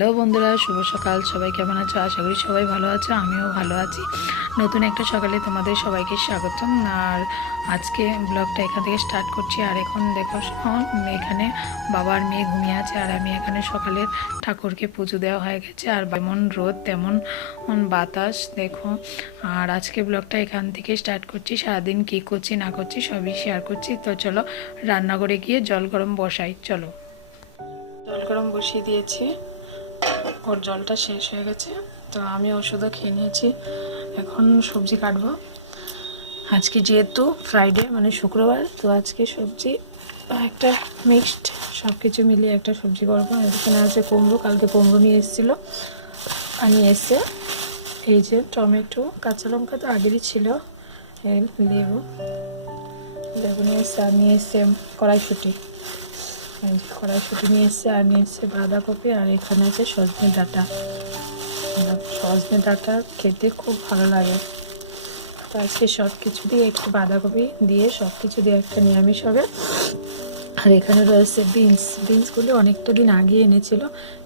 Hello বন্ধুরা, শুভ সকাল। সবাই কেমন আছো? আশা করি সবাই ভালো আছো, আমিও ভালো আছি। নতুন একটা সকালে তোমাদের সবাইকে স্বাগতম। আর আজকে ব্লগটা এখান থেকে স্টার্ট করছি। আর এখন দেখো, এখানে বাবার মেয়ে ঘুমিয়ে আছে, আর আমি এখানে সকালে ঠাকুরকে পুজো দেওয়া হয়ে গেছে। আর যেমন রোদ, তেমন বাতাস, দেখো। আর আজকে ব্লগটা এখান থেকে স্টার্ট করছি। সারাদিন কী করছি, না করছি, সবই শেয়ার করছি। তো চলো, রান্নাঘরে গিয়ে জল গরম বসাই। চলো। জল গরম বসিয়ে দিয়েছি। ওর জলটা শেষ হয়ে গেছে, তো আমি ওষুধও খেয়ে নিয়েছি। এখন সবজি কাটবো। আজকে যেহেতু ফ্রাইডে মানে শুক্রবার, তো আজকে সবজি একটা মিক্সড সব কিছু মিলিয়ে একটা সবজি করব। এখানে আছে কুমড়ো, কালকে কুমড়ো নিয়ে এসেছিল। আর নিয়ে এসছে এই যে টমেটো, কাঁচা লঙ্কা তো আগেরই ছিল। লেবু লেবু নিয়ে এসে আর নিয়ে এসছে কড়াইশুটি। কড়াইশুটি নিয়ে এসছে আর নিয়ে এসছে বাঁধাকপি আর এখানে আছে সজনে ডাঁটা সজনে ডাঁটা খেতে খুব ভালো লাগে। তো আজকে সব কিছু দিয়ে একটু বাঁধাকপি দিয়ে, সব কিছু দিয়ে একটা নিরামিষ হবে। আর এখানে রয়েছে বিনস। বিনসগুলো অনেকটা দিন আগে এনেছিল।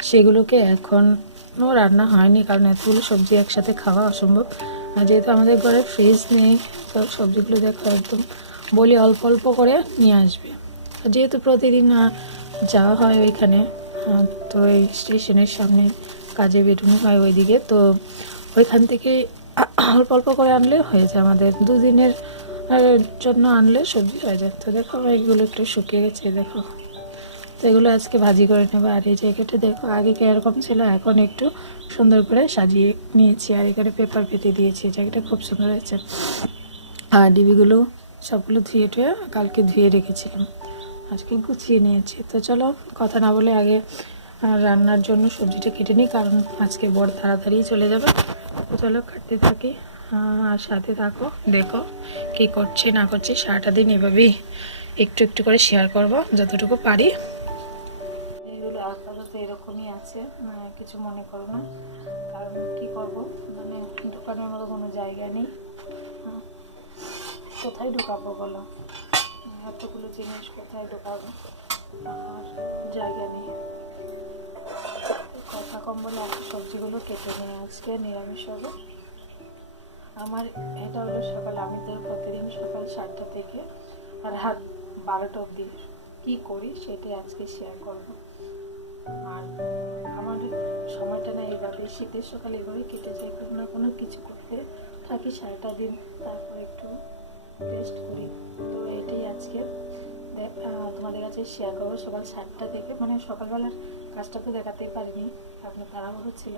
সেগুলোকে এখনও রান্না হয়নি, কারণ এতগুলো সবজি একসাথে খাওয়া অসম্ভব। আর যেহেতু আমাদের ঘরে ফ্রিজ নেই, তো সবজিগুলো দেখো একদম বলি অল্প অল্প করে নিয়ে আসবে। যেহেতু প্রতিদিন যাওয়া হয় ওইখানে তো এই স্টেশনের সামনে কাজে বেরোনো হয় ওইদিকে। তো ওইখান থেকে অল্প অল্প করে আনলে হয়ে যায় আমাদের। দুদিনের জন্য আনলে সবজি হয়ে যায়। তো দেখো, এগুলো একটু শুকিয়ে গেছে, দেখো। তো এগুলো আজকে ভাজি করে নেব। আর এই জায়গাটা দেখো, আগে এরকম ছিল, এখন একটু সুন্দর করে সাজিয়ে নিয়েছি। আর এখানে পেপার পেতে দিয়েছি জায়গাটা খুব সুন্দর হয়েছে। আর ডিবিগুলো সবগুলো ধুয়ে টুয়ে কালকে ধুয়ে রেখেছিলাম। আজকে গুছিয়ে নিয়েছি। তো চলো, কথা না বলে আগে রান্নার জন্য সবজিটা কেটে নিই, কারণ আজকে বড় তাড়াতাড়ি চলে যাবে। তো চলো, কাটতে থাকি। আর সাথে থাকো, দেখো কী করছে, না করছে, সারাটা দিন এভাবেই একটু একটু করে শেয়ার করব, যতটুকু পারি। এরকমই আছে মানে কিছু মনে করো না, কারণ কি করব? মানে দোকানের মতো কোনো জায়গা নেই। কোথায় ঢুকাবো বলো? এতগুলো জিনিস কোথায় ঢুকাবো? আর জায়গা নেই। কথা কম বলে আজকে সবজিগুলো কেটে নিয়ে আজকে নিরামিষ হবে। আমার এটা হলো সকাল, আমি তো প্রতিদিন সকাল সাতটা থেকে আর হাত বারোটা অবধি কী করি সেটাই আজকে শেয়ার করব। আর আমার সময়টা না এইভাবে, শীতের সকালে এভাবে কেটে যায়, কোনো না কোনো কিছু করতে থাকি সারাটা দিন, তারপর একটু রেস্ট করি তো এটাই আজকে। তোমাদের কাছে শেয়ার করব সকাল সাতটা থেকে। মানে সকালবেলার কাজটা তো দেখাতেই পারিনি আপনার তাড়াহুড়ো ছিল।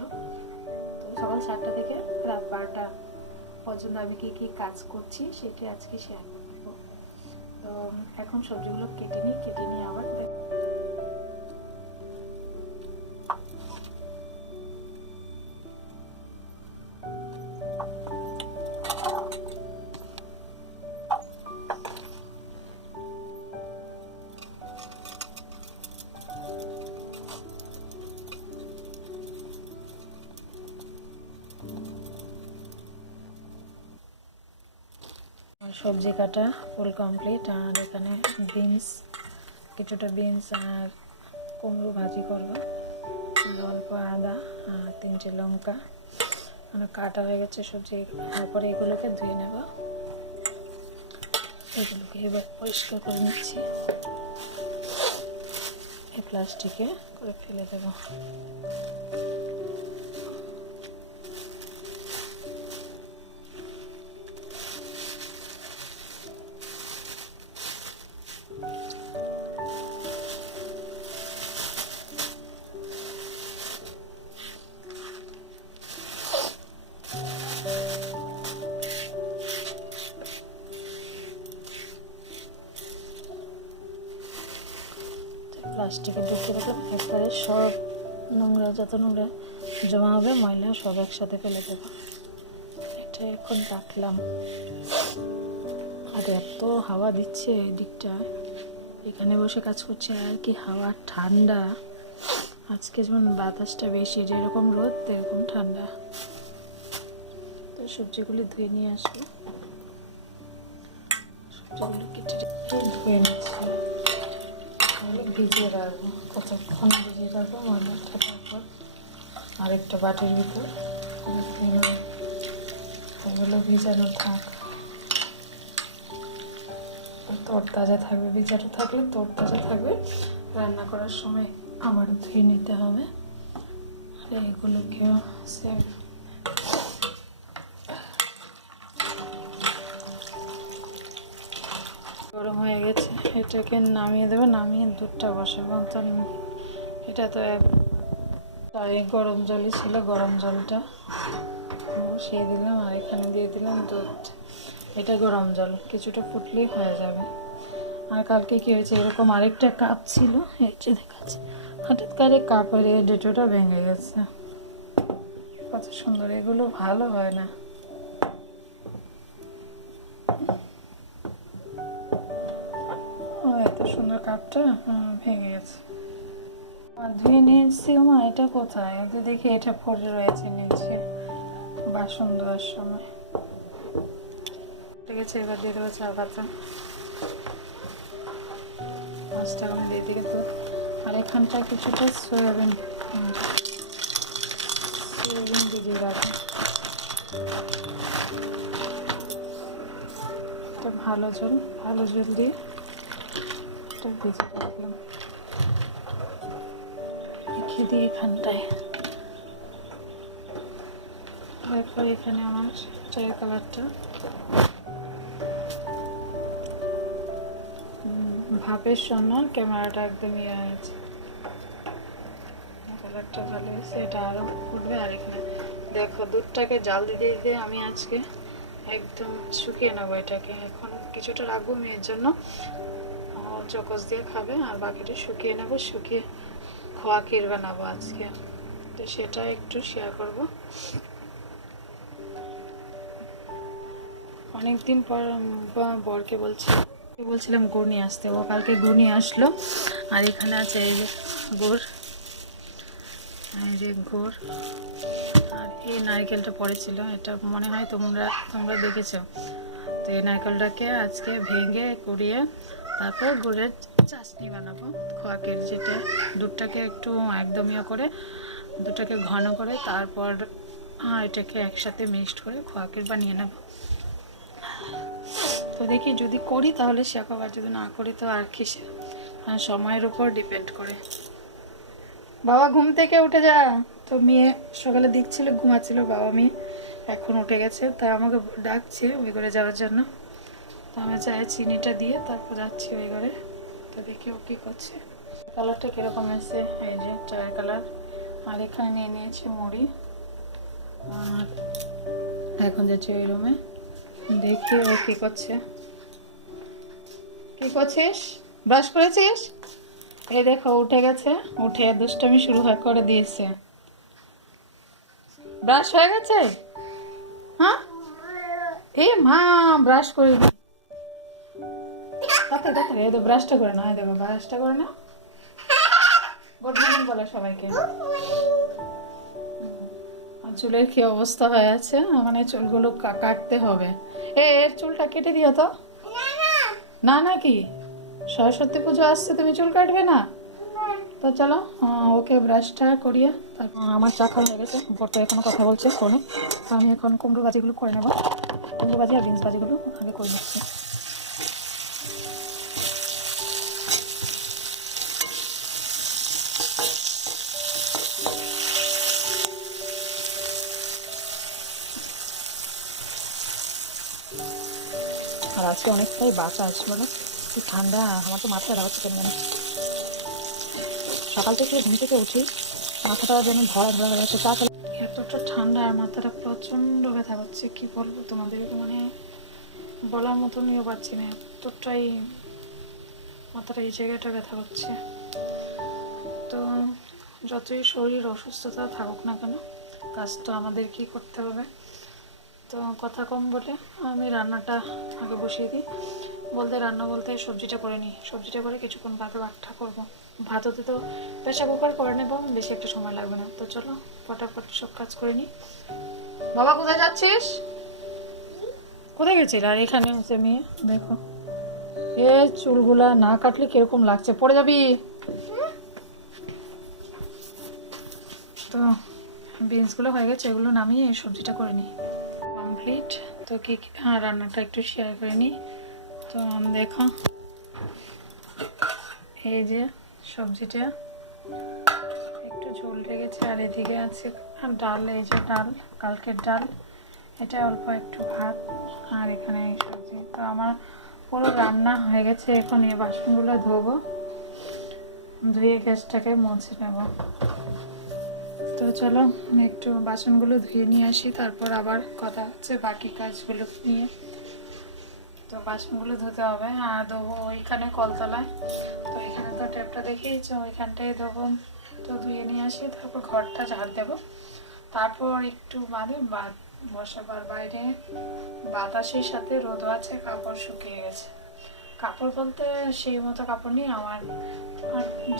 তো সকাল সাতটা থেকে রাত বারোটা পর্যন্ত আমি কী কী কাজ করছি সেটাই আজকে শেয়ার করব। তো এখন সবজিগুলো কেটে নিই, কেটে নিয়ে আবার সবজি কাটা ফুল কমপ্লিট আর এখানে বিনস কিছুটা বিনস আর কুমড়ো ভাজি করব। আর অল্প আদা আর তিনটে লঙ্কা। মানে কাটা হয়ে গেছে সবজি, তারপরে এগুলোকে ধুয়ে নেব। এগুলোকে এবার পরিষ্কার করে নিচ্ছি। এই প্লাস্টিকে করে ফেলে দেবো। প্লাস্টিকে ঢুকে রাখলাম একবারে সব নোংরা যত নোংরা জমা হবে, ময়লা সব একসাথে ফেলে দেবো। এটা এখন রাখলাম। আর এত হাওয়া দিচ্ছে এই দিকটা এখানে বসে কাজ করছে, আর কি হাওয়া, ঠান্ডা। আজকে যেমন বাতাসটা বেশি, যেরকম রোদ এরকম ঠান্ডা। তো সবজিগুলি ধুয়ে নিয়ে আসব। সবজিগুলো কেটে ধুয়ে নিচ্ছি। ভিজিয়ে রাখব কতক্ষণ ভিজিয়ে রাখব ময়লাটা তারপর আরেকটা বাটির ভিতর এগুলো ভিজানো থাক। তোর তাজা থাকবে, ভিজানো থাকলে তোর তাজা থাকবে। রান্না করার সময় আবার ধুয়ে নিতে হবে। আর এগুলোকেও সেম এটাকে নামিয়ে দেবে, নামিয়ে দুধটা বসাবো তো এটা তো এক তাই গরম জলই ছিল, গরম জলটা। বসিয়ে দিলাম আর এখানে দিয়ে দিলাম দুধ। এটা গরম জল, কিছুটা ফুটলেই হয়ে যাবে। আর কালকে কী হয়েছে, এরকম আরেকটা কাপ ছিল, এই দেখাচ্ছে। হঠাৎ করে কাপের ডেটোটা ভেঙে গেছে। কত সুন্দর, এগুলো ভালো হয় না। কাপটা হ্যাঁ, ভেঙে গেছে। আর ধুয়ে নিয়েছি মা এটা কোথায়? এতে দেখি এটা পড়ে রয়েছে নিচে বাসন ধোয়ার সময়। ঠিক আছে এবার দিয়ে দেবো চা পাতা টাকা আমি দিয়ে দিকে তো। আর এখানটা কিছুটা সয়াবিন সয়াবিন দিয়ে রাখি ভালো জল ভালো জল দিয়ে এটা ভিজে রাখলাম। রেখে দিই এখানটায়। তারপর এখানে আমার চায়ের কালারটা। ভাপের জন্য ক্যামেরাটা একদম ইয়ে হয়েছে কালারটা ভালো হয়েছে, এটা আরও ফুটবে আর এখানে। দেখো, দুধটাকে জাল দিতে দিতে আমি আজকে একদম শুকিয়ে নেব এটাকে। এখন কিছুটা রাখব মেয়ের জন্য। ও চকস দিয়ে খাবে আর বাকিটা শুকিয়ে নেব, শুকিয়ে খোয়া ক্ষীর বানাবো আজকে। তো সেটা একটু শেয়ার করব। অনেকদিন পর বরকে বলছি বলছিলাম গুড় নিয়ে আসতে, ও কালকে গুড় নিয়ে আসলো। আর এখানে আছে এই যে গুড়, এই যে গুড়, আর এই নারকেলটা পড়েছিল, এটা মনে হয় তোমরা তোমরা দেখেছ। তো এই নারকেলটাকে আজকে ভেঙে কুড়িয়ে তারপর গুড়ের চাশনি বানাবো খোয়াকের যেটা দুধটাকে একটু একদম ইয়ে করে দুধটাকে ঘন করে তারপর আহ, এটাকে একসাথে মিক্সড করে খোয়াকের বানিয়ে নেব। তো দেখি যদি করি তাহলে শেখাবো আর যদি না করি তো আর কিসে? আর সময়ের উপর ডিপেন্ড করে। বাবা ঘুম থেকে উঠে যা। তো মেয়ে সকালে দেখছিল ঘুমাচ্ছিল বাবা মেয়ে এখন উঠে গেছে তাই আমাকে ডাকছে ওই করে যাওয়ার জন্য। আমি চাই চিনিটা দিয়ে তারপর যাচ্ছি ওই ঘরে। তো দেখি ও কী করছে। কালারটা কীরকম এসে এই যে চায়ের কালার। আর এখানে নিয়ে নিয়েছি মুড়ি। আর এখন যাচ্ছি ওই রুমে দেখি ও কী করছে। কী করছিস? ব্রাশ করেছিস? এই দেখো, উঠে গেছে। উঠে দুষ্টামি শুরু করে দিয়েছে। ব্রাশ হয়ে গেছে? হ্যাঁ? এ মা, ব্রাশ করে তাতে তাতে এই তো ব্রাশটা করে না এই দেখো ব্রাশটা করে না গুড মর্নিং বলো সবাইকে। চুলের কি অবস্থা হয়ে আছে? মানে চুলগুলো কাটতে হবে। এ, এর চুলটা কেটে দিও তো। না না কি? সরস্বতী পুজো আসছে, তুমি চুল কাটবে না? তো চলো ওকে ব্রাশটা করিয়ে তারপর আমার চা খাওয়া হয়ে গেছে। বরটা এখনও কথা বলছে ফোনে। তো আমি এখন কুমড়ো ভাজিগুলো করে নেব। কুমড়ো ভাজি আর বিনস ভাজিগুলো আগে করে নিচ্ছি। আর আজকে অনেকটাই বাতাস বলো কি ঠান্ডা, আমার তো মাথায় রাখছে কেন জানি। সকাল থেকে ঘুম থেকে উঠি, মাথাটা যেন ভরা ধরা হয়ে যাচ্ছে খেলে এতটা ঠান্ডা, আর মাথাটা প্রচণ্ড ব্যথা করছে, কি বলব তোমাদের? মানে বলার মতো পাচ্ছি না, এতটাই মাথাটা এই জায়গাটা ব্যথা করছে। তো যতই শরীর অসুস্থতা থাকুক না কেন, কাজ তো আমাদেরকেই করতে হবে? তো কথা কম বলে আমি রান্নাটা আগে বসিয়ে দিই। বলতে রান্না বলতে সবজিটা করে নিই। সবজিটা করে কিছুক্ষণ বাদে ভাতটা করব। ভাত হতে তো প্রেশার কুকার করে নেব, বেশি একটা সময় লাগবে না। তো চলো, ফটাফট সব কাজ করে নিই। বাবা, কোথায় যাচ্ছিস? কোথায় গেছিল আর এখানে আছে মেয়ে, দেখো। এ চুলগুলা না কাটলে কীরকম লাগছে? পড়ে যাবি? তো বিনসগুলো হয়ে গেছে, এগুলো নামিয়ে সবজিটা করে নিই। কমপ্লিট তো কি হ্যাঁ রান্নাটা একটু শেয়ার করে নিই। তো দেখো, এই যে সবজিটা একটু ঝোল লেগেছে, আর এদিকে আছে আর ডাল, এই যে ডাল, কালকের ডাল। এটা অল্প একটু ভাত আর এখানে সবজি। তো আমার পুরো রান্না হয়ে গেছে, এখন এই বাসনগুলো ধোবো, ধুয়ে গ্যাসটাকে মুছে নেব। তো চলো, আমি একটু বাসনগুলো ধুয়ে নিয়ে আসি, তারপর আবার কথা হচ্ছে বাকি কাজগুলো নিয়ে। তো বাসনগুলো ধুতে হবে। আর দেবো ওইখানে কলতলায়। তো এখানে তো ট্যাপটা দেখিয়েছে, ওইখানটায় দেবো তো ধুয়ে নিয়ে আসি, তারপর ঘরটা ঝাড় দেবো। তারপর একটু বাদে বাদ বসাবার বাইরে বাতাসের সাথে রোদ আছে, কাপড় শুকিয়ে গেছে। কাপড় বলতে সেই মতো কাপড় নেই, আমার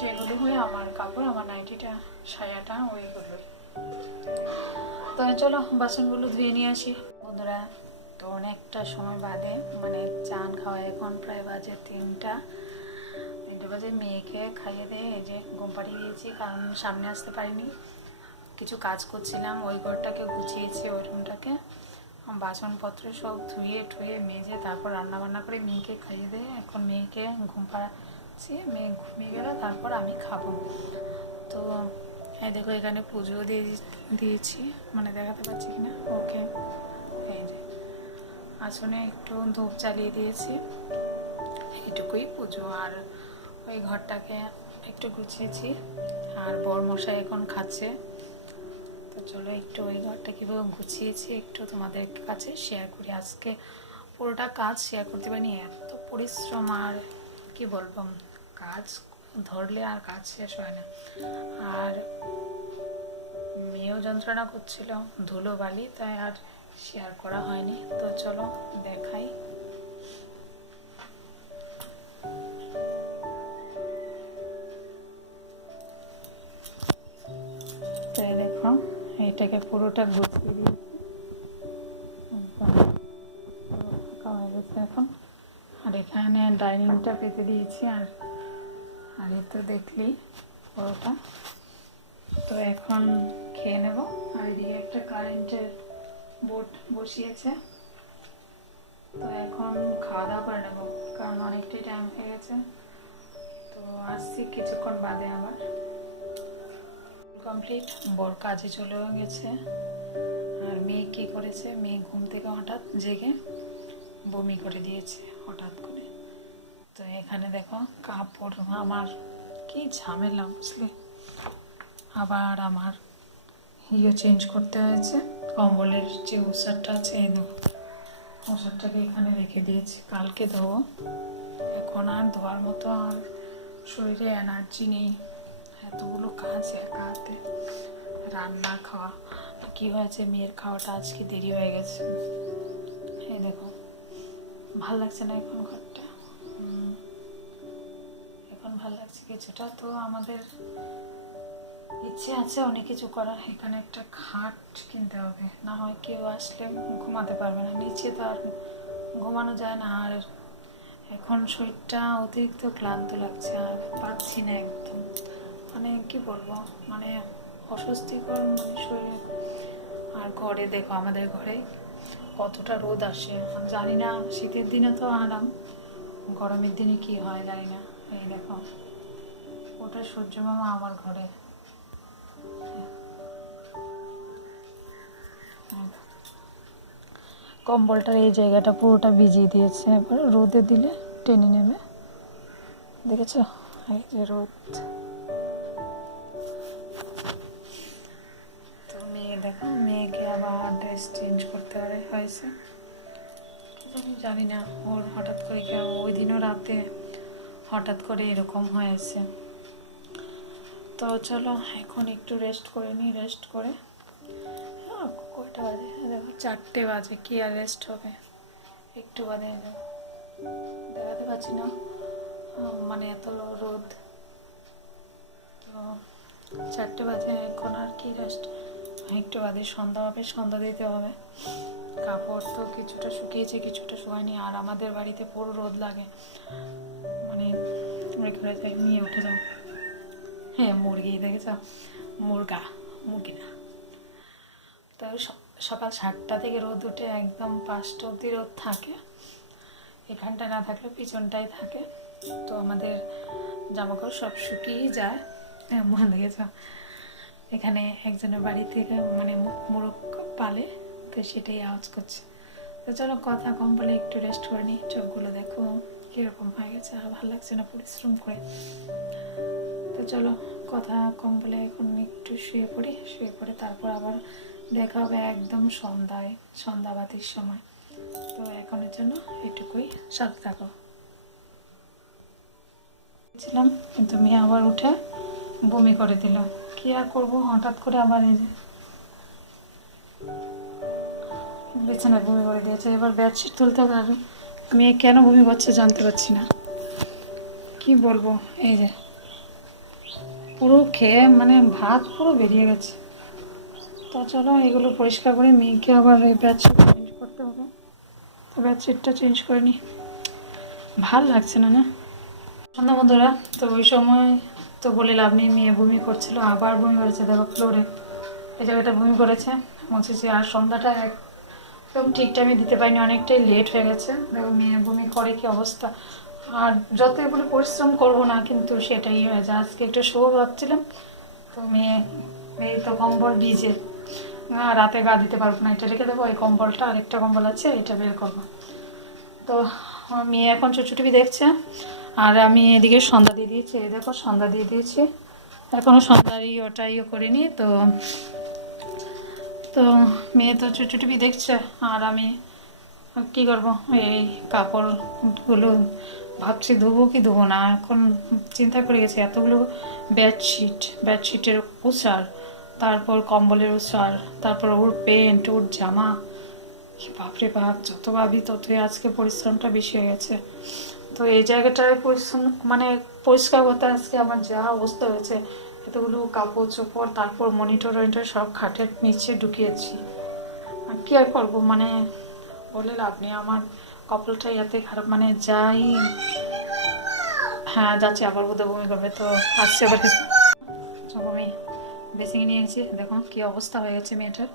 যেগুলো হয় আমার কাপড়, আমার নাইটিটা, সায়াটা, ওইগুলোই। তো চলো, বাসনগুলো ধুয়ে নিয়ে আসি। বন্ধুরা, তো অনেকটা সময় বাদে মানে চান খাওয়া এখন প্রায় বাজে তিনটা। তিনটে বাজে, মেয়েকে খাইয়ে দিয়ে এই যে ঘুম পাড়িয়ে দিয়েছি, কারণ সামনে আসতে পারিনি। কিছু কাজ করছিলাম, ওই ঘরটাকে গুছিয়েছি, ওই রুমটাকে। বাসনপত্র সব ধুয়ে টুয়ে মেজে তারপর রান্না বান্না করে মেয়েকে খাইয়ে দিয়ে এখন মেয়েকে ঘুম পাড়াচ্ছি। মেয়ে ঘুমিয়ে গেলে, তারপর আমি খাব। তো এই দেখো এখানে পুজো দিয়ে দিয়েছি। মানে দেখাতে পারছি কি না ওকে। এই যে, আসনে একটু ধূপ জ্বালিয়ে দিয়েছি। এইটুকুই পুজো। আর ওই ঘরটাকে একটু গুছিয়েছি। আর বর মশাই এখন খাচ্ছে। তো চলো একটু ওই ঘরটা কীভাবে গুছিয়েছি একটু তোমাদের কাছে শেয়ার করি। আজকে পুরোটা কাজ শেয়ার করতে পারিনি, এত পরিশ্রম আর কি বলব? কাজ ধরলে আর কাজ শেষ হয় না। আর মেয়েও যন্ত্রণা করছিল, ধুলো বালি, তাই আর শেয়ার করা হয়নি। তো চলো দেখাই। এটাকে পুরোটা গুছিয়ে দিয়েছি। এখন। আর এখানে ডাইনিংটা পেতে দিয়েছি আর আর এই তো দেখলি পুরোটা। তো এখন খেয়ে নেব। আর এদিকে একটা কারেন্টের বোর্ড বসিয়েছে। তো এখন খাওয়া দাওয়া করে নেব, কারণ অনেকটাই টাইম হয়ে গেছে। তো আসছি কিছুক্ষণ বাদে আবার। কমপ্লিট বর কাজে চলে গেছে। আর মেয়ে কি করেছে? মেয়ে ঘুম থেকে হঠাৎ জেগে বমি করে দিয়েছে, হঠাৎ করে। তো এখানে দেখো, কাপড়, আমার কি ঝামেলা, বুঝলি? আবার আমার ইয়ে চেঞ্জ করতে হয়েছে। কম্বলের যে ওষারটা আছে, এই দেখো ওষারটাকে এখানে রেখে দিয়েছি। কালকে ধোবো। এখন আর ধোয়ার মতো আর শরীরে এনার্জি নেই। এতগুলো কাজ একা হাতে। রান্না খাওয়া। কি হয়েছে? মেয়ের খাওয়াটা আজকে দেরি হয়ে গেছে। এই দেখো, ভালো লাগছে না এখন ঘরটা? এখন ভালো লাগছে কিছুটা। তো আমাদের ইচ্ছে আছে অনেক কিছু করার। এখানে একটা খাট কিনতে হবে। না হয় কেউ আসলে ঘুমাতে পারবে না। নিচে তো আর ঘুমানো যায় না। আর এখন শরীরটা অতিরিক্ত ক্লান্ত লাগছে। আর পারছি না একদম। মানে কি বলব? মানে অস্বস্তিকর মানে শরীর। আর ঘরে দেখো, আমাদের ঘরে কতটা রোদ আসে। আমি জানি না, শীতের দিনে তো আরাম, গরমের দিনে কি হয় জানি না। এই দেখো, ওটা সূর্য মামা আমার ঘরে। কম্বলটার এই জায়গাটা পুরোটা ভিজিয়ে দিয়েছে। এবার রোদে দিলে টেনে নেবে। দেখেছ? এই যে রোদ। মেয়েকে আবার ড্রেস চেঞ্জ করতে হয়েছে। আমি জানি না ওর হঠাৎ করে ওই দিনও রাতে হঠাৎ করে এরকম হয়েছে। তো চলো এখন একটু রেস্ট করে নিই রেস্ট করে। আহ, কয়টা বাজে? দেখো চারটে বাজে কি আর রেস্ট হবে? একটু বাদে দেখাতে পাচ্ছি না। মানে এত রোদ। তো চারটে বাজে এখন আর কি রেস্ট একটু বাদে সন্ধ্যা হবে, সন্ধ্যা দিতে হবে। কাপড় তো কিছুটা শুকিয়েছে, কিছুটা শুকায়নি আর আমাদের বাড়িতে পুরো রোদ লাগে। মানে ঘরে নিয়ে উঠে যাও হ্যাঁ মুরগি, দেখেছ? মুরগা, মুরগি না। তো সকাল সাতটা থেকে রোদ উঠে একদম পাঁচটা অবধি রোদ থাকে। এখানটা না থাকলে পিছনটাই থাকে। তো আমাদের জামাকাপড় সব শুকিয়েই যায়। হ্যাঁ এমন দেখেছ? এখানে একজনের বাড়ি থেকে মানে মোরগ পালে, তো সেটাই আওয়াজ করছে। তো চলো কথা কম বলে একটু রেস্ট করে নিই, চোখগুলো দেখো কীরকম হয়ে গেছে, আর ভালো লাগছে না পরিশ্রম করে। তো চলো কথা কম বলে এখন একটু শুয়ে পড়ি, শুয়ে পড়ে তারপর আবার দেখা হবে একদম সন্ধ্যায়, সন্ধ্যাবাতির সময়। তো এখনের জন্য এটুকুই, সাথে থাকো। ছিলাম, কিন্তু মেয়ে আবার উঠে বমি করে দিল। কি আর করব? হঠাৎ করে আবার এই যে বিছানায় বমি করে দিয়েছে। এবার বেডশিট তুলতে হবে আর মেয়ে কেন বমি করছে জানতে পারছি না। কি বলব? এই যে পুরো খেয়ে মানে ভাত পুরো বেরিয়ে গেছে। তো চলো এগুলো পরিষ্কার করে মেয়েকে আবার এই বেডশিট চেঞ্জ করতে হবে। তো বেডশিটটা চেঞ্জ করে নিই ভালো লাগছে না না? বন্ধুরা, তো ওই সময় তো বলে লাভ নেই, মেয়ে বমি করছিল, আবার বমি করেছে, দেখো ফ্লোরে এই জায়গাটা বমি করেছে। বলছে যে আর সন্ধ্যাটা একদম ঠিক টাইমে দিতে পারিনি, অনেকটাই লেট হয়ে গেছে। দেখো মেয়ে বমি করে কি অবস্থা। আর যতই বলে পরিশ্রম করব না, কিন্তু সেটাই হয়ে যায়। আজকে একটু শো ভাবছিলাম, তো মেয়ে মেয়ে তো কম্বল ভিজে। রাতে গা দিতে পারব না, এটা রেখে দেবো। ওই কম্বলটা, আরেকটা কম্বল আছে, এটা বের করব। তো মেয়ে এখন চুচুটিভি দেখছে। আর আমি এদিকে সন্ধ্যা দিয়ে দিয়েছি, এই দেখো সন্ধ্যা দিয়ে দিয়েছি। এখনও সন্ধ্যারই ওটাই করিনি, তো তো মেয়ে তো চুচুটিভি দেখছে, আর আমি কি করব? এই কাপড়গুলো ভাবছি ধুবো কি ধুবো না, এখন চিন্তা করে গেছি, এতগুলো বেডশিট, বেডশিটের উষার তারপর কম্বলের উষার তারপর ওর প্যান্ট, ওর জামা, বাপরে বাপ, যত ভাবি ততই আজকে পরিশ্রমটা বেশি হয়ে গেছে। তো এই পরিশ্রম মানে পরিষ্কার করতে আজকে আমার যা অবস্থা হয়েছে, এতগুলো কাপড় চোপড়, তারপর মনিটর টনিটর সব খাটের নিচে ঢুকিয়েছি। আর কি আর করব মানে বলে লাভ নেই, আমার কপালটা এতে খারাপ মানে যাই হ্যাঁ যাচ্ছে, আবার বোধহয় বমি করবে, তো আসছে কিছু বমি বেসিং নিয়েছি, দেখো কি অবস্থা হয়ে গেছে মেয়েটার।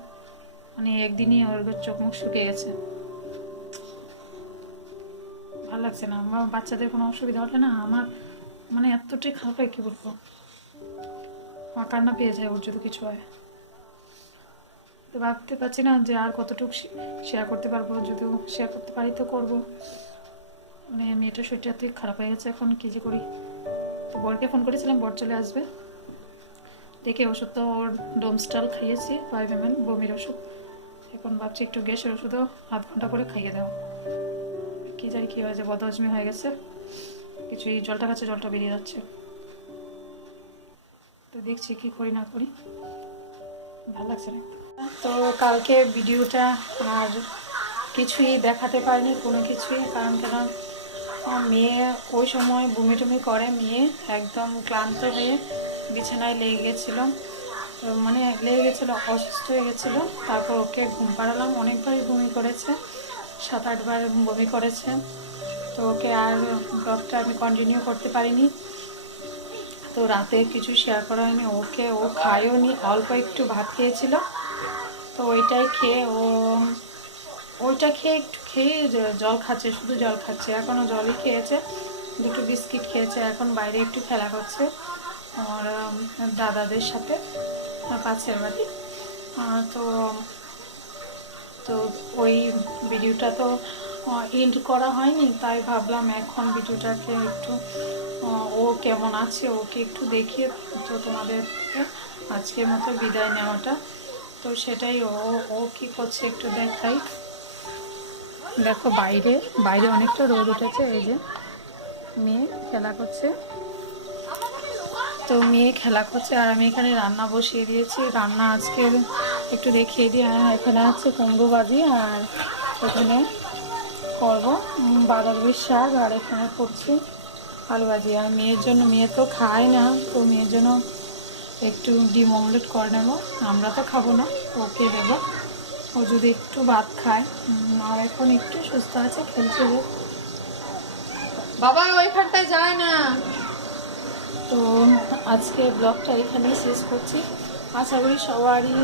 মানে একদিনই ওর চোখ মুখ শুকিয়ে গেছে। লাগছে না। আমার বাচ্চাদের কোনো অসুবিধা হলে না আমার মানে এতটাই খারাপ হয়, কি বলব? আমার কান্না পেয়ে যায় ওর যদি কিছু হয়। তো ভাবতে পারছি না যে আর কতটুকু শেয়ার করতে পারব। যদিও শেয়ার করতে পারি তো করব। মানে মেয়েটার শরীরটা এতই খারাপ হয়ে গেছে এখন, কী যে করি? তো বরকে ফোন করেছিলাম, বর চলে আসবে। দেখে ওষুধ তো ওর ডোমস্টাল খাইয়েছি ফাইভ এম বমির ওষুধ। এখন ভাবছি একটু গ্যাসের ওষুধও আধ ঘণ্টা করে খাইয়ে দেবো। কী জানি কী হয়েছে বদহজমি হয়ে গেছে। কিছুই জলটা খাচ্ছে, জলটা বেরিয়ে যাচ্ছে। তো দেখছি কি করি না করি। ভালো লাগছে না। তো কালকে ভিডিওটা আর কিছুই দেখাতে পারিনি, কোনো কিছুই, কারণ কেন? মেয়ে ওই সময় বমি টমি করে, মেয়ে একদম ক্লান্ত হয়ে বিছানায় লেগে গেছিল। তো মানে লেগে গেছিল, অসুস্থ হয়ে গেছিল। তারপর ওকে ঘুম পাড়ালাম, অনেকবারই বমি করেছে। সাত আটবার বমি করেছে। তো ওকে আর ব্লগটা আমি কন্টিনিউ করতে পারিনি। তো রাতে কিছু শেয়ার করা হয়নি। ওকে ও খায়ও নি, অল্প একটু ভাত খেয়েছিল। তো ওইটাই খেয়ে ও, ওইটা খেয়ে একটু খেয়ে জল খাচ্ছে, শুধু জল খাচ্ছে। এখনও জলই খেয়েছে, দুটো বিস্কিট খেয়েছে। এখন বাইরে একটু খেলা করছে আমার দাদাদের সাথে, পাশের বাড়ি। তো তো ওই ভিডিওটা তো এন্ড করা হয়নি, তাই ভাবলাম এখন ভিডিওটাকে একটু ও কেমন আছে, ওকে একটু দেখিয়ে তো তোমাদের আজকের মতো বিদায় নেওয়াটা। তো সেটাই ও ও কী করছে একটু দেখাই। দেখো বাইরে বাইরে অনেকটা রোদ উঠেছে এই যে মেয়ে খেলা করছে। তো মেয়ে খেলা করছে, আর আমি এখানে রান্না বসিয়ে দিয়েছি। রান্না আজকে একটু দেখিয়ে দিই হ্যাঁ এখানে আছে কুমড়ো ভাজি আর এখানে করব বাঁধাকপির শাক আর এখানে করছি আলু ভাজি। আর মেয়ের জন্য মেয়ে তো খায় না তো মেয়ের জন্য একটু ডিম অমলেট করে নেব আমরা তো খাব না ওকে দেবো। ও যদি একটু ভাত খায় আর এখন একটু সুস্থ আছে খেলছে যে বাবা ওইখানটায় যায় না। তো আজকে ব্লগটা এখানেই শেষ করছি। আশা করি সবারই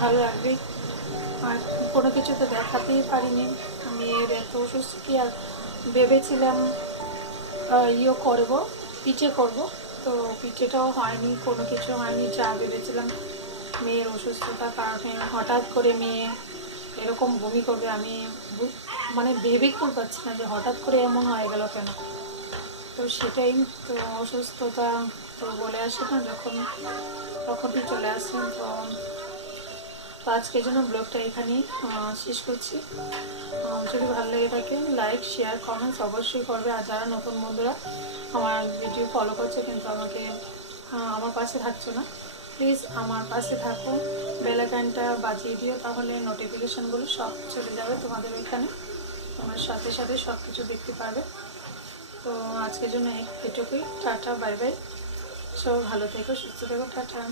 ভালো লাগবে। আর কোনো কিছু তো দেখাতেই পারিনি। মেয়ের এত অসুস্থ কি আর ভেবেছিলাম ইয়ে করব, পিঠে করব। তো পিঠেটাও হয়নি, কোনো কিছু হয়নি, যা ভেবেছিলাম মেয়ের অসুস্থতার কারণে হঠাৎ করে মেয়ে এরকম বমি করবে, আমি মানে ভেবে করতে পারছি না যে হঠাৎ করে এমন হয়ে গেল কেন। তো সেটাই তো অসুস্থতা তো বলে আসে না, যখন তখনই চলে আসে তো তো আজকের জন্য ব্লগটা এখানেই শেষ করছি। যদি ভালো লেগে থাকে, লাইক, শেয়ার কমেন্টস অবশ্যই করবে। আর যারা নতুন বন্ধুরা আমার ভিডিও ফলো করছে, কিন্তু আমাকে আমার পাশে থাকছো না প্লিজ আমার পাশে থাকো। বেলাকানটা বাজিয়ে দিও, তাহলে নোটিফিকেশানগুলো সব চলে যাবে তোমাদের ওইখানে। তোমার সাথে সাথে সব কিছু দেখতে পারবে। তো আজকের জন্য এটুকুই। Tata bye bye. সব ভালো থেকো সুস্থ থেকো টাটা।